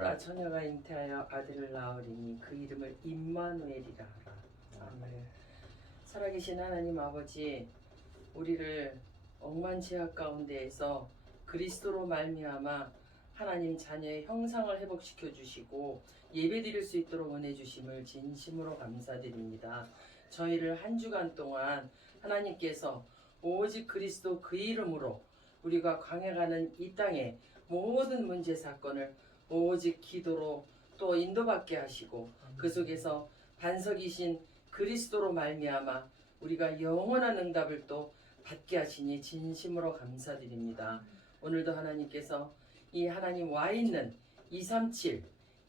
보라 처녀가 잉태하여 아들을 낳으리니 그 이름을 임마누엘이라 하라. 아멘. 살아계신 하나님 아버지, 우리를 억만 죄악 가운데에서 그리스도로 말미암아 하나님 자녀의 형상을 회복시켜 주시고 예배드릴 수 있도록 은혜 주심을 진심으로 감사드립니다. 저희를 한 주간 동안 하나님께서 오직 그리스도 그 이름으로 우리가 광야가는 이 땅에 모든 문제 사건을 오직 기도로 또 인도받게 하시고 그 속에서 반석이신 그리스도로 말미암아 우리가 영원한 응답을 또 받게 하시니 진심으로 감사드립니다. 오늘도 하나님께서 이 하나님 와 있는 237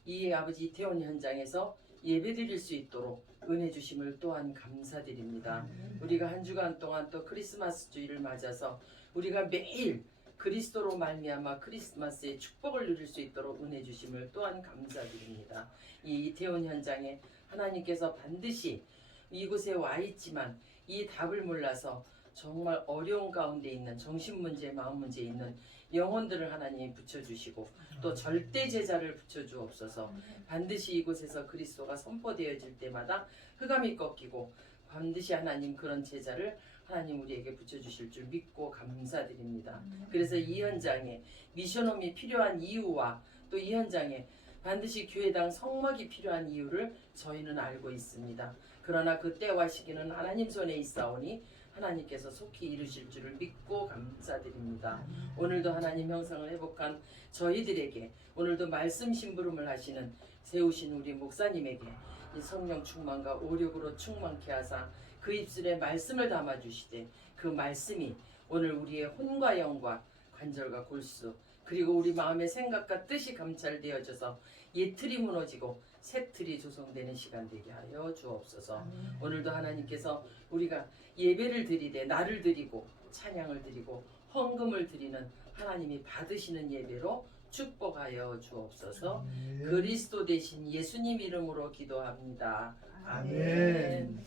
이 아버지 이태원 현장에서 예배드릴 수 있도록 은혜 주심을 또한 감사드립니다. 우리가 한 주간 동안 또 크리스마스 주일을 맞아서 우리가 매일 그리스도로 말미암아 크리스마스의 축복을 누릴 수 있도록 은혜 주심을 또한 감사드립니다. 이 이태원 현장에 하나님께서 반드시 이곳에 와 있지만 이 답을 몰라서 정말 어려운 가운데 있는 정신문제, 마음문제 있는 영혼들을 하나님이 붙여주시고 또 절대 제자를 붙여주옵소서. 반드시 이곳에서 그리스도가 선포되어질 때마다 흑암이 꺾이고 반드시 하나님 그런 제자를 하나님 우리에게 붙여주실 줄 믿고 감사드립니다. 그래서 이 현장에 미션홈이 필요한 이유와 또 이 현장에 반드시 교회당 성막이 필요한 이유를 저희는 알고 있습니다. 그러나 그 때와 시기는 하나님 손에 있사오니 하나님께서 속히 이루실 줄을 믿고 감사드립니다. 오늘도 하나님 형상을 회복한 저희들에게 오늘도 말씀 심부름을 하시는 세우신 우리 목사님에게 이 성령 충만과 오력으로 충만케 하사 그 입술에 말씀을 담아주시되 그 말씀이 오늘 우리의 혼과 영과 관절과 골수 그리고 우리 마음의 생각과 뜻이 감찰되어져서 옛 틀이 무너지고 새 틀이 조성되는 시간 되게 하여 주옵소서. 오늘도 하나님께서 우리가 예배를 드리되 나를 드리고 찬양을 드리고 헌금을 드리는 하나님이 받으시는 예배로 축복하여 주옵소서. 그리스도 대신 예수님 이름으로 기도합니다. 아멘.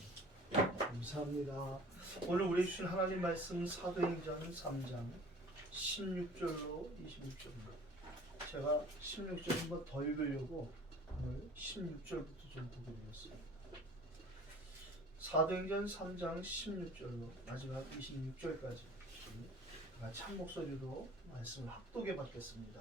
감사합니다. 오늘 우리 주신 하나님 말씀 사도행전 3장 16절로 26절입니다. 제가 16절 한번 더 읽으려고 오늘 16절부터 좀 보게 되었어요. 사도행전 3장 16절로 마지막 26절까지 참 목소리로 말씀을 합독해 받겠습니다.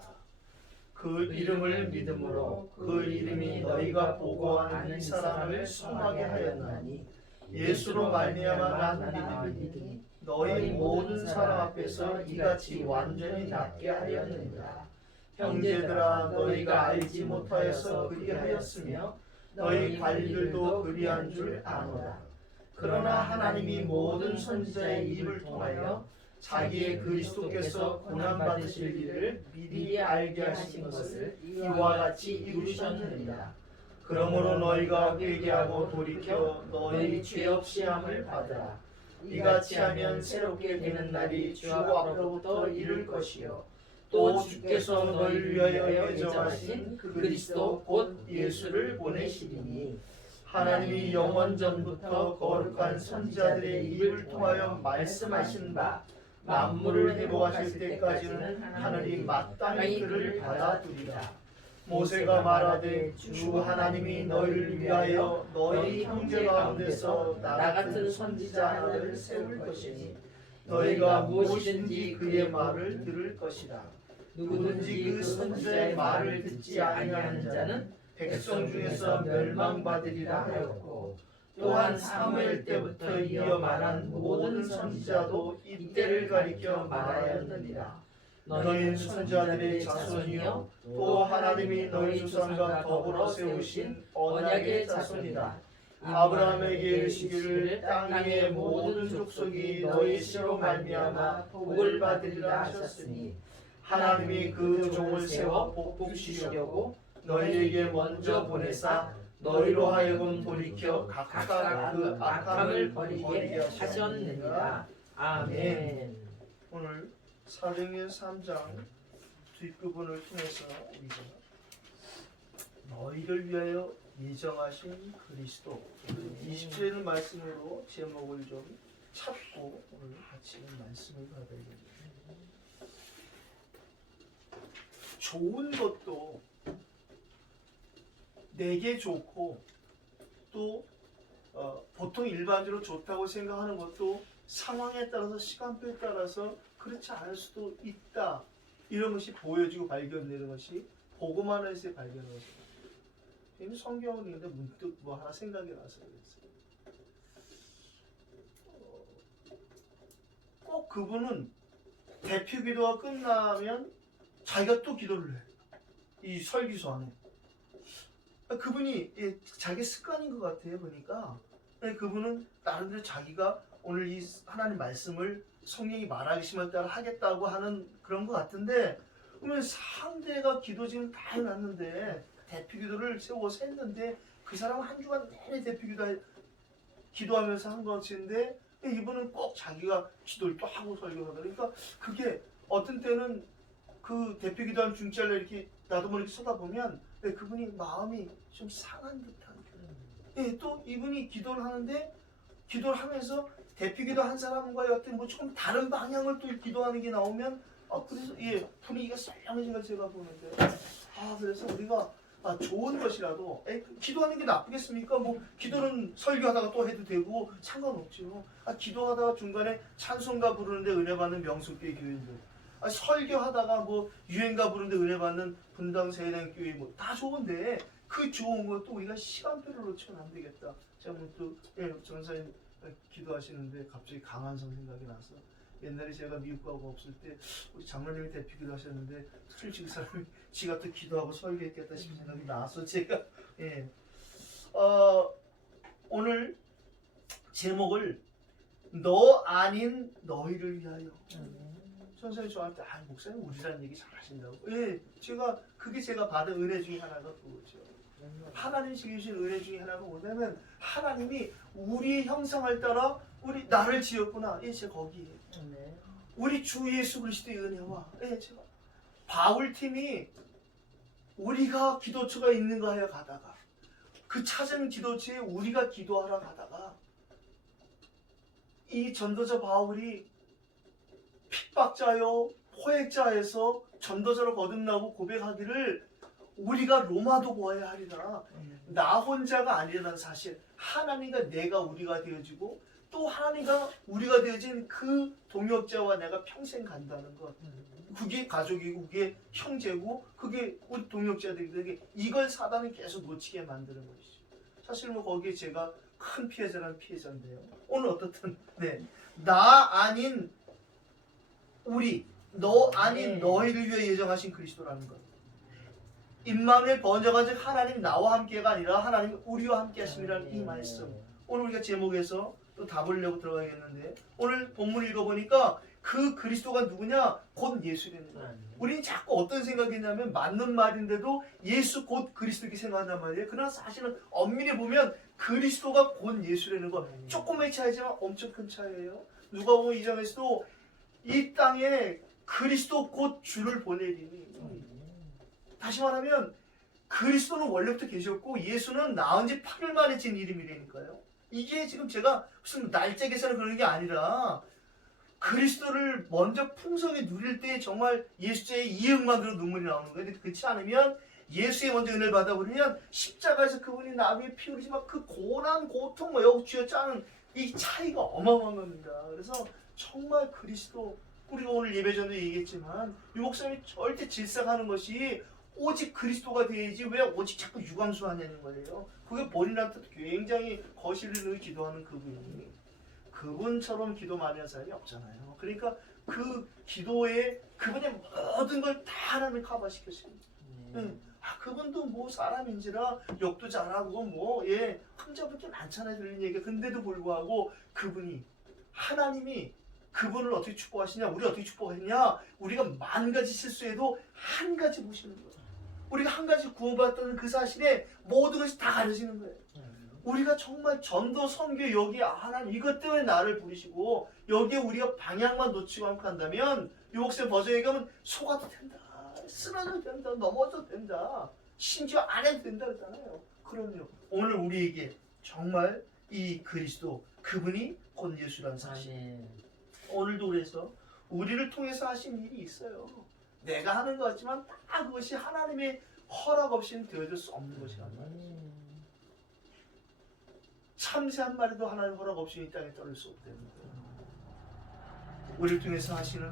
그 이름을 믿음으로 그 이름이 너희가 보고 아는 이 사람을 순하게 하였나니 예수로 말미암아 난 믿으니 너희 모든 사람 앞에서 이같이 완전히 낫게 하였느니라. 형제들아 너희가 알지 못하여서 그리하였으며 너희 관리들도 그리한 줄 아노라. 그러나 하나님이 모든 선지자의 입을 통하여 자기의 그리스도께서 고난받으실 일을 미리 알게 하신 것을 이와 같이 이루셨느니라. 그러므로 너희가 회개하고 돌이켜 너희 죄 없이 함을 받으라. 이같이 하면 새롭게 되는 날이 주 앞으로부터 이를 것이요 또 주께서 너희를 위하여 예정하신 그리스도 곧 예수를 보내시리니 하나님이 영원 전부터 거룩한 선지자들의 입을 통하여 말씀하신 바 만물을 회복하실 때까지는 하늘이 마땅히 그를 받아두리라. 모세가 말하되 주 하나님이 너희를 위하여 너희 형제 가운데서 나 같은 선지자 하나를 세울 것이니 너희가 무엇이든지 그의 말을 들을 것이다. 누구든지 그 선지자의 말을 듣지 아니하는 자는 백성 중에서 멸망받으리라 하였고 또한 사무엘 때부터 이어 말한 모든 선지자도 이때를 가리켜 말하였느니라. 너희는 선지자들의 자손이요 또 하나님이 너희 조상과 더불어 세우신 언약의 자손이다. 아브라함에게 이르시기를 땅 위의 모든 족속이 너희 씨로 말미암아 복을 받으리라 하셨으니 하나님이 그 종을 세워 복주시려고 너희에게 먼저 보내사 너희로 하여금 돌이켜 각각 그 악함을 버리게 하셨느니라. 아멘. 오늘 사도행전 3장 뒷부분을 통해서 우리가 너희를 위하여 예정하신 그리스도 20절의 말씀으로 제목을 좀 찾고 오늘 같이 말씀을 받아야겠습니다. 좋은 것도 내게 좋고 또 보통 일반적으로 좋다고 생각하는 것도 상황에 따라서 시간표에 따라서 그렇지 않을 수도 있다. 이런 것이 보여지고 발견되는 것이 복음 안에서의 발견인 것입니다. 이미 성경을 읽는데 문득 뭐 하나 생각이 나서 그랬어요. 꼭 그분은 대표 기도가 끝나면 자기가 또 기도를 해. 이 설교소 안에. 그분이 자기 습관인 것 같아요. 보니까 그분은 나름대로 자기가 오늘 이 하나님 말씀을 성령이 말하기 심에 따라 하겠다고 하는 그런 것 같은데, 그러면 상대가 기도 지금 다 해놨는데 대표 기도를 세워서 했는데 그 사람은 한 주간 내내 대표 기도하면서 한 것인데 이분은 꼭 자기가 기도를 또 하고 설교하다. 그러니까 그게 어떤 때는 그 대표 기도하는 중짜를 이렇게 나도 모르게 쳐다보면 그분이 마음이 좀 상한 듯한. 또 이분이 기도를 하는데 기도를 하면서 대표 기도한 사람과의 어떤 뭐 조금 다른 방향을 또 기도하는 게 나오면 그래서 분위기가 썰렁해진 걸 제가 보는데 그래서 우리가 좋은 것이라도 기도하는 게 나쁘겠습니까? 뭐 기도는 설교하다가 또 해도 되고 상관없죠. 기도하다가 중간에 찬송가 부르는데 은혜 받는 명숙교회 교인들, 설교하다가 뭐 유행가 부르는데 은혜 받는 분당 세대교회 뭐 다 좋은데 그 좋은 것도 우리가 시간표를 놓치면 안 되겠다. 제가 또 전사님 기도하시는데 갑자기 강한성 생각이 나서 옛날에 제가 미국 가고 없을 때 우리 장로님이 대표 기도하셨는데 솔직히 그 사람이 지가 또 기도하고 설교했겠다 싶은 생각이 나서 제가 오늘 제목을 너 아닌 너희를 위하여. 선생님이 저한테 목사님 우리라는 얘기 잘 하신다고. 그게 제가 받은 은혜 중에 하나가 그거죠. 하나님이 주신 은혜 중에 하나가 뭐냐면 하나님이 우리의 형상을 따라 나를 지었구나. 제가 거기에 우리 주 예수 그리스도의 은혜와 제가 바울팀이 우리가 기도처가 있는가 하여 가다가 그 찾은 기도처에 우리가 기도하러 가다가 이 전도자 바울이 핍박자요 포획자에서 전도자로 거듭나고 고백하기를 우리가 로마도 보아야 하리라. 나 혼자가 아니라는 사실, 하나님과 내가 우리가 되어지고 또 하나님과 우리가 되어진 그 동역자와 내가 평생 간다는 것. 그게 가족이고 그게 형제고 그게 우리 동역자들에게 이걸 사단이 계속 놓치게 만드는 것이죠. 사실 뭐 거기에 제가 큰 피해자란 피해자인데요. 오늘 어떻든 나 아닌 우리, 너 아닌 너희를 위해 예정하신 그리스도라는 것. 임마누엘 번져가지고 하나님 나와 함께가 아니라 하나님 우리와 함께 하심이라는 이 말씀. 오늘 우리가 제목에서 또 답을 내고 들어가야겠는데 오늘 본문 읽어보니까 그 그리스도가 누구냐? 곧 예수라는 거예요. 우리는 자꾸 어떤 생각이 있냐면 맞는 말인데도 예수 곧 그리스도 이렇게 생각한단 말이에요. 그러나 사실은 엄밀히 보면 그리스도가 곧 예수라는 거 조금의 차이지만 엄청 큰 차이예요. 누가복음 2장에서도 이 땅에 그리스도 곧 주를 보내리니, 다시 말하면 그리스도는 원래부터 계셨고 예수는 나온 지 8일 만에 진 이름이라니까요. 이게 지금 제가 무슨 날짜 계산을 그러는 게 아니라 그리스도를 먼저 풍성히 누릴 때 정말 예수의 이응만 들어 눈물이 나오는 거예요. 근데 그렇지 않으면 예수의 먼저 은혜를 받아버리면 십자가에서 그분이 나 위에 피 흘리지만 그 고난 고통 여기 쥐어짜는 이 차이가 어마어마한 겁니다. 그래서 정말 그리스도, 우리가 오늘 예배 전에 얘기했지만 유 목사님이 절대 질색하는 것이 오직 그리스도가 되어야지 왜 오직 자꾸 유광수 하냐는 거예요. 그게 본인한테 굉장히 거실을 기도하는 그분이 그분처럼 기도 많이 하는 사람이 없잖아요. 그러니까 그 기도에 그분의 모든 걸 다 하나님이 커버시켰습니다. 그분도 뭐 사람인지라 욕도 잘하고 흠잡을 게 많잖아요. 들리는 얘기가. 근데도 불구하고 그분이, 하나님이 그분을 어떻게 축복하시냐, 우리 어떻게 축복하시냐, 우리가 만 가지 실수해도 한 가지 보시는 거예요. 우리가 한 가지 구원받았다는 그 사실에 모든 것이 다 가려지는 거예요. 우리가 정말 전도, 선교, 여기 하나님 이것 때문에 나를 부르시고 여기에 우리가 방향만 놓치고 함께 한다면 요옥새 버전에 가면 속아도 된다, 쓰러져도 된다, 넘어져도 된다, 심지어 안 해도 된다 그러잖아요. 그럼요. 오늘 우리에게 정말 이 그리스도, 그분이 곧 예수라는 사실. 오늘도 그래서 우리를 통해서 하신 일이 있어요. 내가 하는 것 같지만 다 그것이 하나님의 허락 없이는 되어질 수 없는 것이란 말이죠. 참새 한 마리도 하나님 허락 없이 이 땅에 떨어질 수 없다는 거예요. 우리를 통해서 하시는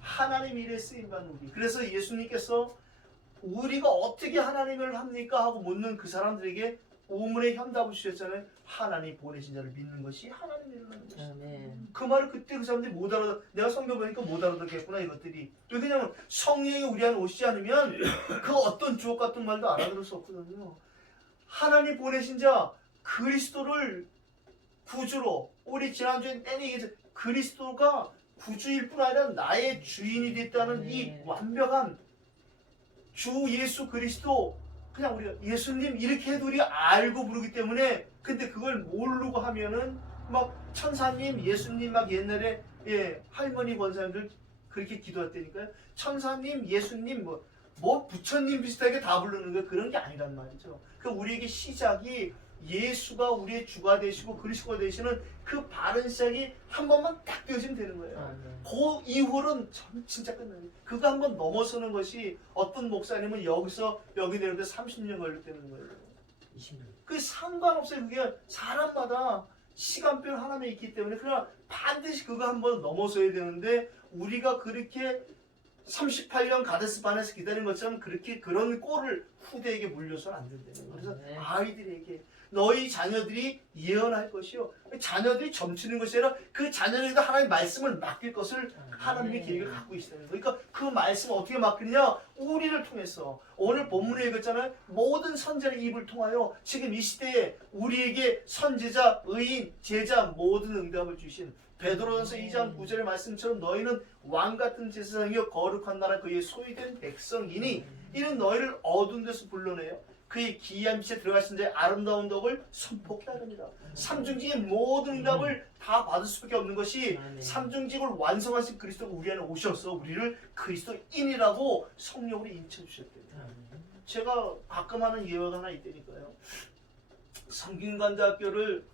하나님 일에 쓰임받는 우리. 그래서 예수님께서 우리가 어떻게 하나님을 합니까? 하고 묻는 그 사람들에게 우문의 현답을 주셨잖아요. 하나님 보내신 자를 믿는 것이 하나님 일을 하는 것이다. 그 말을 그때 그 사람들이 못 알아듣, 내가 성경 보니까 못 알아듣겠구나 이것들이. 왜냐면 성령이 우리 안에 오시지 않으면 그 어떤 주옥 같은 말도 알아들을 수 없거든요. 하나님 보내신 자 그리스도를 구주로, 우리 지난주에 내내 얘기했죠. 그리스도가 구주일 뿐 아니라 나의 주인이 됐다는 이 완벽한 주 예수 그리스도, 그냥 우리가 예수님 이렇게 해도 우리가 알고 부르기 때문에. 근데 그걸 모르고 하면은 막 천사님, 예수님 막 옛날에 할머니 권사님들 그렇게 기도했다니까요. 천사님, 예수님 뭐 부처님 비슷하게 다 부르는 거예요. 그런 게 아니란 말이죠. 그 우리에게 시작이 예수가 우리의 주가 되시고 그리스도가 되시는 그 바른 시작이 한 번만 딱 되어지면 되는 거예요. 그 이후로는 진짜 끝나요. 그거 한 번 넘어서는 것이 어떤 목사님은 여기서 여기 내는데 30년 걸렸다는 거예요. 20년. 그 상관없어요. 그게 사람마다 시간표 하나만 있기 때문에. 그러나 반드시 그거 한 번 넘어서야 되는데 우리가 그렇게 38년 가데스반에서 기다린 것처럼 그렇게 그런 꼴을 후대에게 물려서는 안 된다는 거예요. 그래서 아이들에게 너희 자녀들이 예언할 것이요, 자녀들이 점치는 것이 아니라 그 자녀들에게도 하나님의 말씀을 맡길 것을 하나님의 계획을 갖고 있다는 거예요. 그러니까 그 말씀을 어떻게 맡기느냐? 우리를 통해서. 오늘 본문에 얘기했잖아요. 모든 선자의 입을 통하여 지금 이 시대에 우리에게 선지자, 의인, 제자 모든 응답을 주신 베드로전서 2장 9절의 말씀처럼 너희는 왕같은 제사장이여 거룩한 나라 그의 소유된 백성이니 이는 너희를 어두운 데서 불러내요 그의 기이한 빛에 들어가신 자의 아름다운 덕을 선포케 하렵니다. 삼중직의 모든 응답을 다 받을 수밖에 없는 것이 삼중직을 완성하신 그리스도가 우리 안에 오셔서 우리를 그리스도인이라고 성령으로 인쳐주셨대요. 제가 가끔 하는 예화가 하나 있다니까요. 성균관대학교를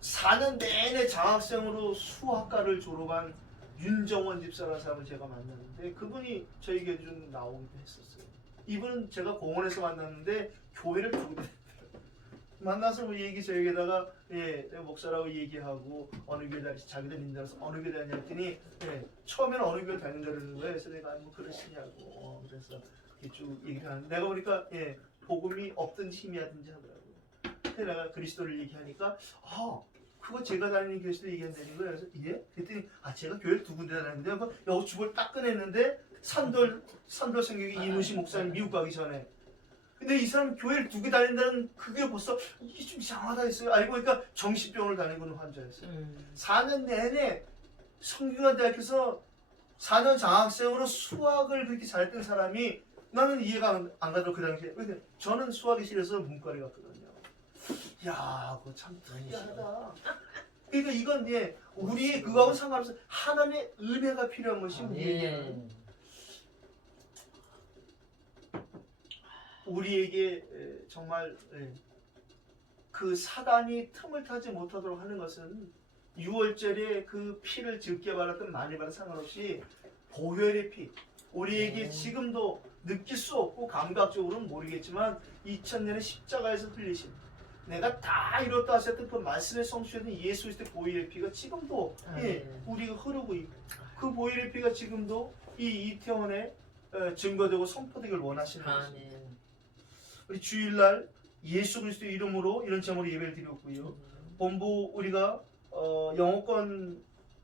4년 내내 장학생으로 수학과를 졸업한 윤정원 집사라는 사람을 제가 만났는데 그분이 저희 교회 좀 나오기도 했었어요. 이분은 제가 공원에서 만났는데 교회를 두고 만나서 뭐 얘기 저에게다가 목사라고 얘기하고 어느 교회 다니시 자기들 믿는다서 어느 교회 다니냐 했더니 처음에는 어느 교회 다닌다는 거예요. 그래서 내가 뭐 그러시냐고 그래서 쭉 얘기를 하는데 내가 보니까 복음이 없든지 힘이 하든지 하더라고요. 내가 그리스도를 얘기하니까 그거 제가 다니는 교회에서도 얘기한다는 거예요. 그래서 그랬더니 제가 교회를 두 군데 다녔는데 여기 주보를 딱 꺼냈는데 산돌 성경의 이문시 목사님 미국 가기 전에. 근데 이 사람 교회를 두 개 다닌다는 그게 벌써 이게 좀 이상하다 했어요. 알고 보니까 정신병을 다니고 있는 환자였어요. 4년 내내 성균관대학교에서 4년 장학생으로 수학을 그렇게 잘했던 사람이 나는 이해가 안 가더라고 그 당시에. 근데 저는 수학이 싫어서 문과를 갔거든요. 야, 그거 참 특이하다. 그러니까 이건 우리의 그거하고 상관없어. 하나님의 은혜가 필요한 것이 우리에게. 우리에게 정말 그 사단이 틈을 타지 못하도록 하는 것은 6월절에 그 피를 적게 발랐든 많이 발랐든 상관없이 보혈의 피. 우리에게 지금도 느낄 수 없고 감각적으로는 모르겠지만 2000년에 십자가에서 흘리신 내가 다 이뤘다 하셨던 그 말씀의 성취된 예수 그리스도의 보혈의 피가 지금도 우리가 흐르고 있고 그 보혈의 피가 지금도 이 이태원에 증거되고 선포되기를 원하시는 것입니다. 우리 주일날 예수 그리스도의 이름으로 이런 제목으로 예배를 드렸고요. 본부 우리가 영어권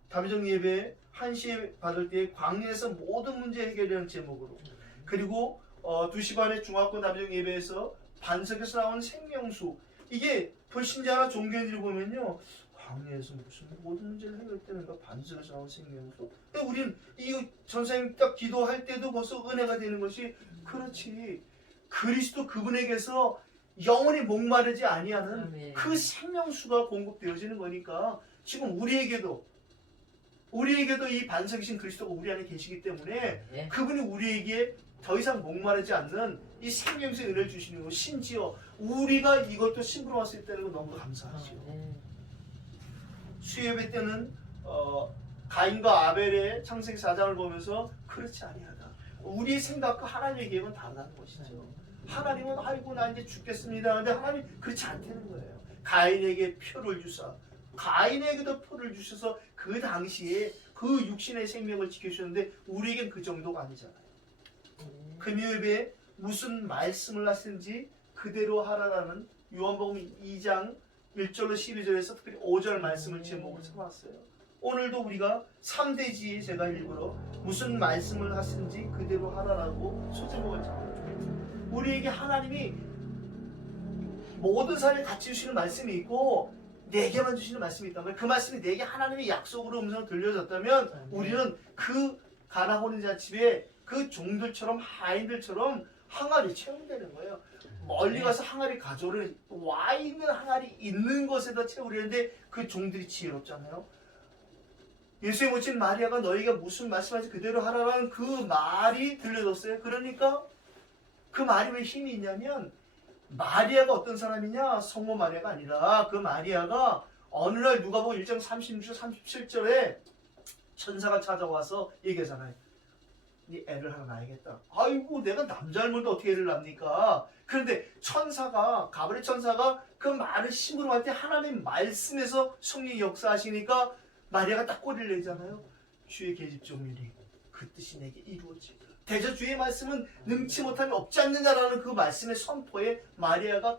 다비정 예배 1시에 받을 때 광야에서 모든 문제 해결이라는 제목으로, 그리고 2시 반에 중학권 다비정 예배에서 반석에서 나오는 생명수. 이게 불신자나 종교인들이 보면요, 광야에서 무슨 모든 문제를 해결했다는가, 반석에서 나오는 생명수. 근데 우린 이 전사님 딱 기도할 때도 벌써 은혜가 되는 것이, 그렇지, 그리스도 그분에게서 영원히 목마르지 아니하는 그 생명수가 공급되어지는 거니까 지금 우리에게도 이 반석이신 그리스도가 우리 안에 계시기 때문에 그분이 우리에게 더 이상 목마르지 않는 이 생명수의 은혜를 주시는 거, 심지어 우리가 이것도 심부름할 수 있다는 건 너무 감사하죠. 수예배 때는 가인과 아벨의 창세기 4장을 보면서 그렇지 아니하다, 우리의 생각과 하나님의 계획은 다르다는 것이죠. 하나님은 아이고 나 이제 죽겠습니다. 근데 하나님 그렇지 않다는 거예요. 가인에게 표를 주사 가인에게도 표를 주셔서 그 당시에 그 육신의 생명을 지켜주셨는데 우리에겐 그 정도가 아니잖아요. 금요일에 무슨 말씀을 하시는지 그대로 하라라는 요한복음 2장 1절로 12절에서 특별히 5절 말씀을 제목으로 삼았어요. 오늘도 우리가 3대지에 제가 일부러 무슨 말씀을 하시는지 그대로 하라라고 소제목을 잡았어요. 우리에게 하나님이 모든 사람이 같이 주시는 말씀이 있고 내게만 주시는 말씀이 있다면 그 말씀이 내게 하나님의 약속으로 음성을 들려졌다면 우리는 그 가나 혼인자 집에 그 종들처럼 하인들처럼 항아리 채우되는 거예요. 멀리 가서 항아리 가져오려 와 있는 항아리 있는 곳에다 채우려는데 그 종들이 지혜롭잖아요. 예수의 모친 마리아가 너희가 무슨 말씀하지 그대로 하라라는 그 말이 들려졌어요. 그러니까 그 말이 왜 힘이 있냐면 마리아가 어떤 사람이냐? 성모 마리아가 아니라 그 마리아가 어느 날 누가복음 1장 36절 37절에 천사가 찾아와서 얘기하잖아요. 네 애를 하나 낳아야겠다. 아이고 내가 남자를 먼저 어떻게 애를 낳습니까? 그런데 천사가 가브리엘 천사가 그 말을 심으로 할 때 하나님 말씀에서 성령이 역사하시니까 마리아가 딱 꼬리를 내잖아요. 주의 계집종이니 그 뜻이 내게 이루어지리라. 대저 주의 말씀은 능치 못함이 없지 않느냐라는 그 말씀의 선포에 마리아가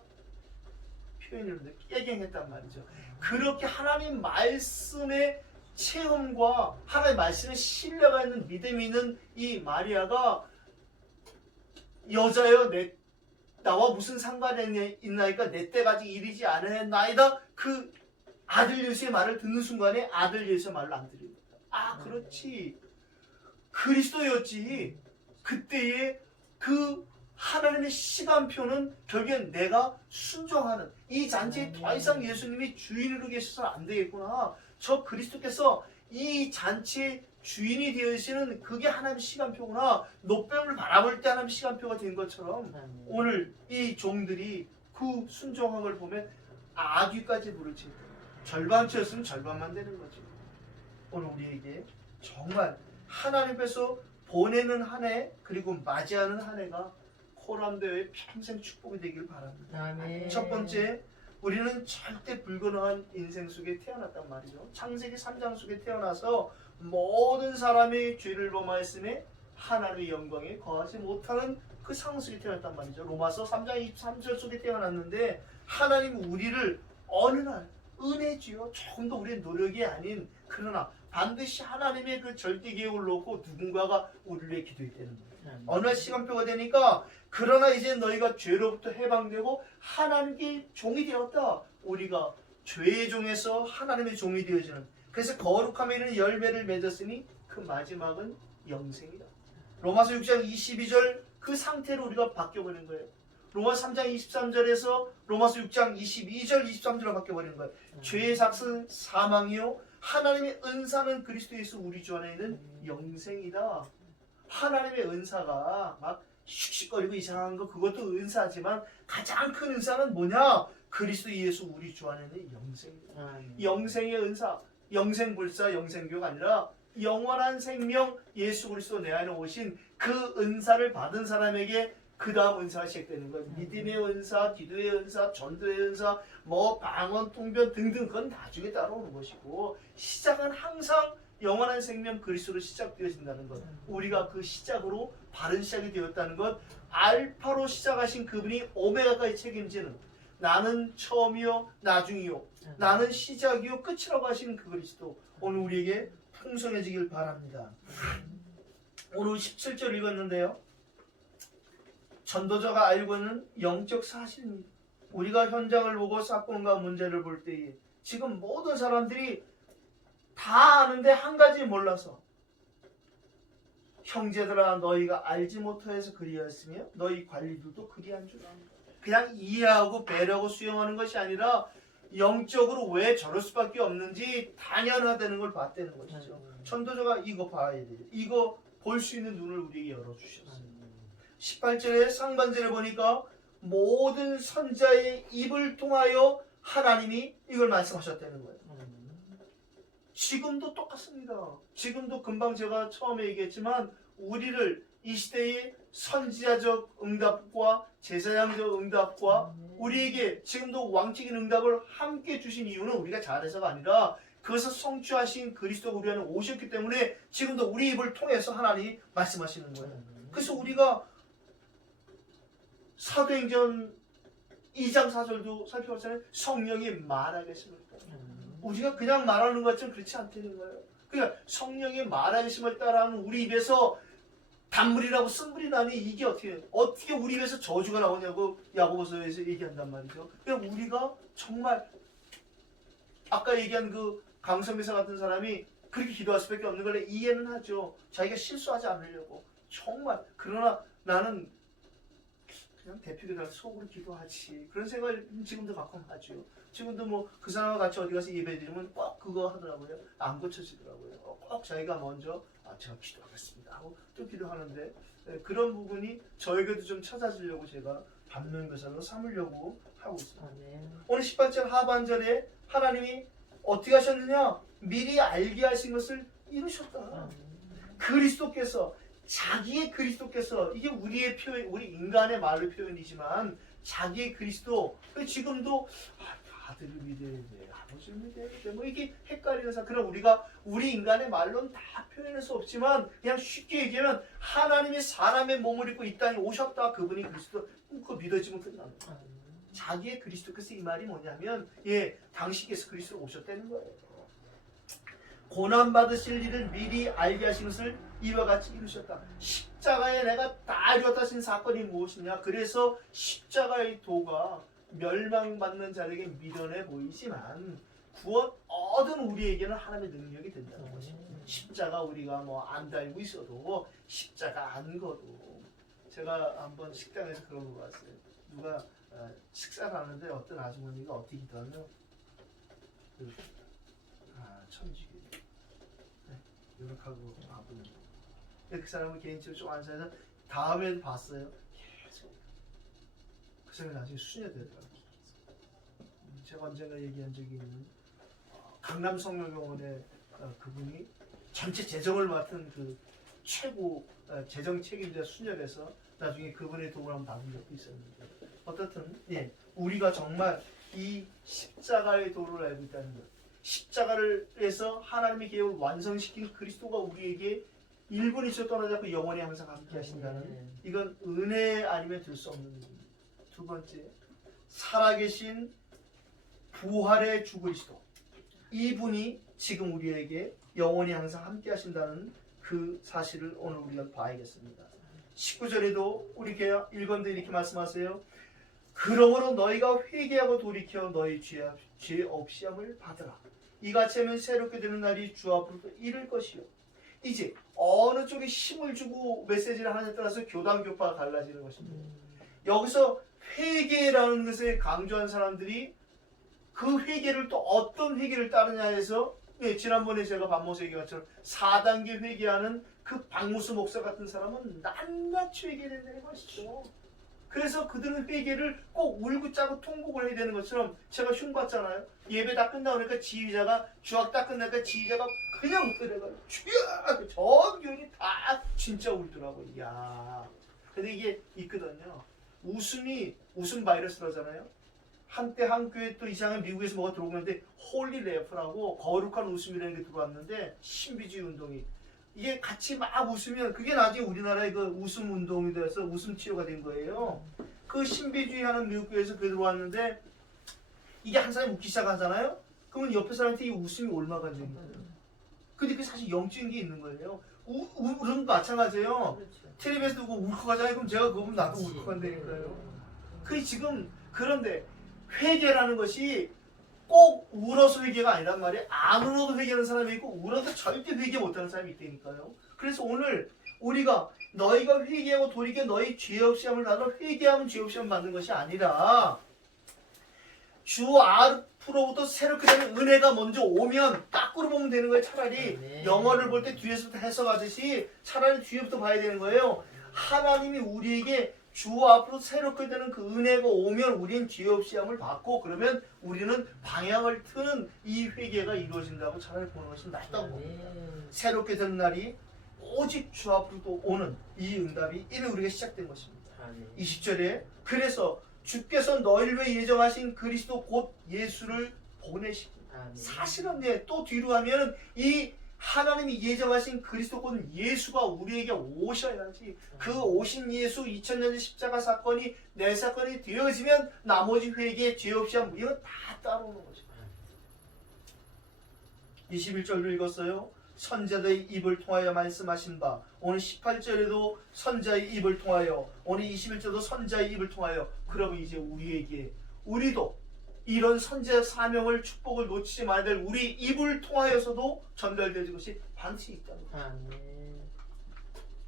표현을 깨갱했단 말이죠. 그렇게 하나님 말씀의 체험과 하나님 말씀에 신뢰가 있는 믿음이 있는 이 마리아가 여자여 나와 무슨 상관이 있나이까 내 때가 아직 이르지 않았나이다. 그 아들 예수의 말을 듣는 순간에 아들 예수의 말을 안 들립니다. 아 그렇지 그리스도였지. 그때의 그 하나님의 시간표는 결국엔 내가 순종하는 이 잔치에 더 이상 예수님이 주인으로 계셔서 안 되겠구나. 저 그리스도께서 이 잔치의 주인이 되시는 그게 하나님의 시간표구나. 노뱀을 바라볼 때 하나님의 시간표가 된 것처럼 오늘 이 종들이 그 순종함을 보면 아귀까지 부르지. 절반 채웠으면 절반만 되는 거지. 오늘 우리에게 정말 하나님께서 보내는 한 해 그리고 맞이하는 한 해가 코람대의 평생 축복이 되길 바랍니다. 아멘. 첫 번째, 우리는 절대 불가능한 인생 속에 태어났단 말이죠. 창세기 3장 속에 태어나서 모든 사람이 죄를 범하였음에 하나님의 영광에 거하지 못하는 그 상황 속에 태어났단 말이죠. 로마서 3장 23절 속에 태어났는데 하나님 우리를 어느 날 은혜지요. 조금 더 우리의 노력이 아닌 그러나 반드시 하나님의 그 절대 계획을 놓고 누군가가 우리를 위해 기도했다는 거예요. 어느 날 시간표가 되니까 그러나 이제 너희가 죄로부터 해방되고 하나님께 종이 되었다. 우리가 죄의 종에서 하나님의 종이 되어지는 그래서 거룩함에 이르는 열매를 맺었으니 그 마지막은 영생이다. 로마서 6장 22절 그 상태로 우리가 바뀌어버린 거예요. 로마서 3장 23절에서 로마서 6장 22절 23절로 바뀌어버린 거예요. 죄의 삭은 사망이요 하나님의 은사는 그리스도 예수 우리 주 안에 있는 영생이다. 하나님의 은사가 막 슉슉거리고 이상한 거 그것도 은사지만 가장 큰 은사는 뭐냐? 그리스도 예수 우리 주 안에 있는 영생이다. 영생의 은사, 영생불사, 영생교가 아니라 영원한 생명 예수 그리스도 내 안에 오신 그 은사를 받은 사람에게 그 다음 은사가 시작되는 거예요. 믿음의 은사, 기도의 은사, 전도의 은사, 뭐 방언, 통변 등등 그건 나중에 따라오는 것이고 시작은 항상 영원한 생명 그리스도로 시작되어진다는 것. 우리가 그 시작으로 바른 시작이 되었다는 것. 알파로 시작하신 그분이 오메가까지 책임지는 나는 처음이요 나중이요 나는 시작이요 끝이라고 하시는 그 그리스도 오늘 우리에게 풍성해지길 바랍니다. 오늘 17절 읽었는데요. 전도자가 알고 있는 영적 사실입니다. 우리가 현장을 보고 사건과 문제를 볼 때에 지금 모든 사람들이 다 아는데 한 가지 몰라서 형제들아 너희가 알지 못하여서 그리하였으며 너희 관리들도 그리한 줄 압니다. 그냥 이해하고 배려하고 수용하는 것이 아니라 영적으로 왜 저럴 수밖에 없는지 당연하다는 걸 봤다는 것이죠. 전도자가 이거 봐야 돼요. 이거 볼 수 있는 눈을 우리에게 열어주셨어요. 18절에 상반절에 보니까 모든 선자의 입을 통하여 하나님이 이걸 말씀하셨다는 거예요. 지금도 똑같습니다. 지금도 금방 제가 처음에 얘기했지만 우리를 이 시대의 선지자적 응답과 제사장적 응답과 우리에게 지금도 왕적인 응답을 함께 주신 이유는 우리가 잘해서가 아니라 그것을 성취하신 그리스도가 우리 안에 오셨기 때문에 지금도 우리 입을 통해서 하나님이 말씀하시는 거예요. 그래서 우리가 사도행전 2장 4절도 살펴봤잖아요. 성령이 말하겠습니다. 우리가 그냥 말하는 것처럼 그렇지 않다는 거예요. 그러니까 성령의 말하심을 따라하는 우리 입에서 단물이라고 쓴물이 나니 이게 어떻게 우리 입에서 저주가 나오냐고 야고보서에서 얘기한단 말이죠. 그러니까 우리가 정말 아까 얘기한 그 강선배사 같은 사람이 그렇게 기도할 수밖에 없는 걸 이해는 하죠. 자기가 실수하지 않으려고 정말. 그러나 나는 그냥 대표기도할 속으로 기도하지. 그런 생각을 지금도 가끔 하죠. 지금도 뭐 그 사람과 같이 어디 가서 예배드리면 꼭 그거 하더라고요. 안 고쳐지더라고요. 꼭 자기가 먼저 제가 기도하겠습니다 하고 또 기도하는데 그런 부분이 저에게도 좀 찾아지려고 제가 반면교사로 삼으려고 하고 있습니다. 오늘 18장 하반절에 하나님이 어떻게 하셨느냐? 미리 알게 하신 것을 이루셨다. 그리스도께서 자기의 그리스도께서 이게 우리의 표현, 우리 인간의 말로 표현이지만 자기의 그리스도 지금도 아들을 믿어야 돼, 아버지를 믿어야 돼, 뭐 이게 헷갈리는 사. 그럼 우리가 우리 인간의 말로는 다 표현할 수 없지만 그냥 쉽게 얘기하면 하나님이 사람의 몸을 입고 이 땅에 오셨다. 그분이 그리스도. 그거 믿어지면 끝나는 거예요. 자기의 그리스도께서 이 말이 뭐냐면 당신께서 그리스도 오셨다는 거예요. 고난받으실 일을 미리 알게 하신 것을 이와 같이 이루셨다. 십자가에 내가 다 이루었다 하신 사건이 무엇이냐? 그래서 십자가의 도가 멸망받는 자에게 미련해 보이지만 구원 얻은 우리에게는 하나님의 능력이 된다는 것입니다. 십자가 우리가 뭐 안 달고 있어도 십자가 안 거도. 제가 한번 식당에서 그런 거 봤어요. 누가 식사를 하는데 어떤 아주머니가 어떻게 기도하면 천주교 이렇게 하고 아버님 그 사람은 개인적으로 좀 안 사서 다음에 봤어요. 계속 그 사람이 나중에 수녀 되더라고요. 제가 언젠가 얘기한 적이 있는 강남 성묘병원에 그분이 전체 재정을 맡은 그 최고 재정 책임자 수녀에서 나중에 그분의 도움을 한번 받은 적도 있었는데 어떻든 우리가 정말 이 십자가의 도를 알고 있다는 것, 십자가를 해서 하나님의 계획을 완성시킨 그리스도가 우리에게 1분 1초 떠나지 않고 영원히 항상 함께 하신다는 이건 은혜 아니면 될 수 없는 일입니다. 두 번째, 살아계신 부활의 주 그리스도, 이분이 지금 우리에게 영원히 항상 함께 하신다는 그 사실을 오늘 우리가 봐야겠습니다. 19절에도 우리 읽었는데 이렇게 말씀하세요. 그러므로 너희가 회개하고 돌이켜 너희 죄 없이 함을 받으라. 이같이 하면 새롭게 되는 날이 주 앞으로도 이를 것이요. 이제 어느 쪽에 힘을 주고 메시지를 하느냐에 따라서 교단 교파가 갈라지는 것입니다. 여기서 회개라는 것을 강조한 사람들이 그 회개를 또 어떤 회개를 따르냐 해서 지난번에 제가 반모서 얘기한 것처럼 4단계 회개하는 그 박무수 목사 같은 사람은 낱낱이 회개된다는 것이죠. 그래서 그들은 회개를 꼭 울고 짜고 통곡을 해야 되는 것처럼 제가 흉봤잖아요. 예배 다 끝나고 그러니까 지휘자가 주악 다 끝나니까 지휘자가 그냥 웃더라고요. 주야! 전 교인이 다 진짜 울더라고요. 이야. 근데 이게 있거든요. 웃음 바이러스라잖아요. 한때 한 교회 또 이상한 미국에서 뭐가 들어오는데 홀리 레프라고 거룩한 웃음이라는 게 들어왔는데 신비주의 운동이 이게 같이 막 웃으면 그게 나중에 우리나라의 그 웃음 운동이 돼서 웃음 치료가 된 거예요. 그 신비주의 하는 미국 교회에서 그게 들어왔는데 이게 한 사람이 웃기 시작하잖아요. 그러면 옆에 사람한테 이 웃음이 올라간 적이 있어요. 근데 그게 사실 영적인 게 있는 거예요. 울음도 마찬가지예요. 텔레비에서 누구 울컥하잖아요. 그럼 제가 그거 보면 나도 울컥한다니까요. 그게 지금 그런데 회개라는 것이 꼭 울어서 회개가 아니란 말이에요. 안 울어도 회개하는 사람이 있고 울어도 절대 회개 못하는 사람이 있다니까요. 그래서 오늘 우리가 너희가 회개하고 돌이켜 너희 죄 없이 함을 받아 회개하면 죄 없이 함을 받는 것이 아니라 주 앞으로부터 새롭게 되는 은혜가 먼저 오면 거꾸로 보면 되는 거예요. 차라리 영어를 볼 때 뒤에서부터 해석하듯이 차라리 뒤에부터 봐야 되는 거예요. 하나님이 우리에게 주 앞으로 새롭게 되는 그 은혜가 오면 우리는 죄 없이 함을 받고 그러면 우리는 방향을 트는 이 회개가 이루어진다고 차라리 보는 것이 낫다고 봅니다. 새롭게 되는 날이 오직 주 앞으로도 오는 이 응답이 이미 우리가 시작된 것입니다. 아멘. 20절에 그래서 주께서 너희를 위해 예정하신 그리스도 곧 예수를 보내시고 아멘. 사실은 또 뒤로 가면 이 하나님이 예정하신 그리스도 곧 예수가 우리에게 오셔야지 그 오신 예수 2000년 전 십자가 사건이 내 사건이 되어지면 나머지 회개에 죄 없이 한 이건 다 따라오는 거죠. 21절도 읽었어요. 선자들의 입을 통하여 말씀하신 바 오늘 18절에도 선자의 입을 통하여 오늘 21절도 선자의 입을 통하여 그러면 이제 우리에게 우리도 이런 선지자 사명을 축복을 놓치지 말아야 될 우리 입을 통하여서도 전달되는 것이 반드시 있다는 거예요. 아멘.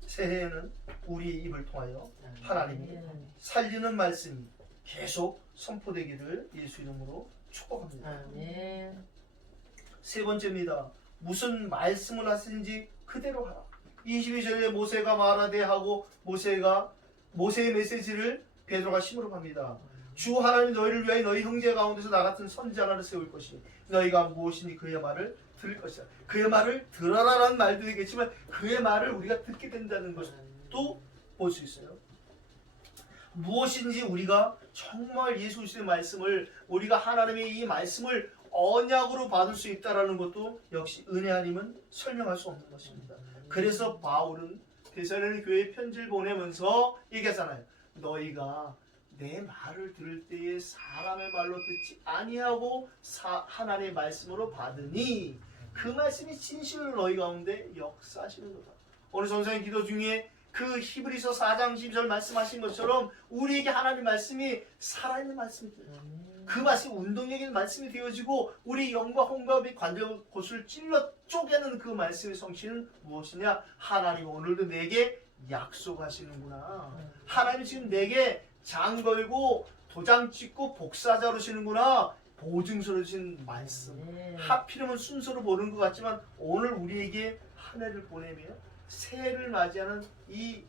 새해에는 우리 입을 통하여 아멘. 하나님이 살리는 말씀이 계속 선포되기를 예수 이름으로 축복합니다. 아멘. 세 번째입니다. 무슨 말씀을 하시는지 그대로 하라. 22절에 모세가 말하되 하고 모세의 메시지를 베드로가 심으러 갑니다. 주 하나님 너희를 위하여 너희 형제 가운데서 나 같은 선지자를 세울 것이니 너희가 무엇이니 그의 말을 들을 것이다. 그의 말을 들어라라는 말도 되겠지만 그의 말을 우리가 듣게 된다는 것도 볼 수 있어요. 무엇인지 우리가 정말 예수 그리스도의 말씀을 우리가 하나님의 이 말씀을 언약으로 받을 수 있다라는 것도 역시 은혜 아니면 설명할 수 없는 것입니다. 그래서 바울은 데살로니가 교회에 편지를 보내면서 얘기하잖아요. 너희가 내 말을 들을 때에 사람의 말로 듣지 아니하고 하나님의 말씀으로 받으니 그 말씀이 진실로 너희 가운데 역사하시는 거다. 오늘 전사의 기도 중에 그 히브리서 4장 12절 말씀하신 것처럼 우리에게 하나님 말씀이 살아있는 말씀이 되어요. 그 말씀이 운동력의 말씀이 되어지고 우리 영과 혼과 및 관절 곳을 찔러 쪼개는 그 말씀의 성취는 무엇이냐? 하나님 오늘도 내게 약속하시는구나. 하나님 지금 내게 장 걸고 도장 찍고 복사자로 시는구나. 보증서로 주신 말씀. 하필이면 순서로 보는 것 같지만 오늘 우리에게 한 해를 보내며 새해를 맞이하는 이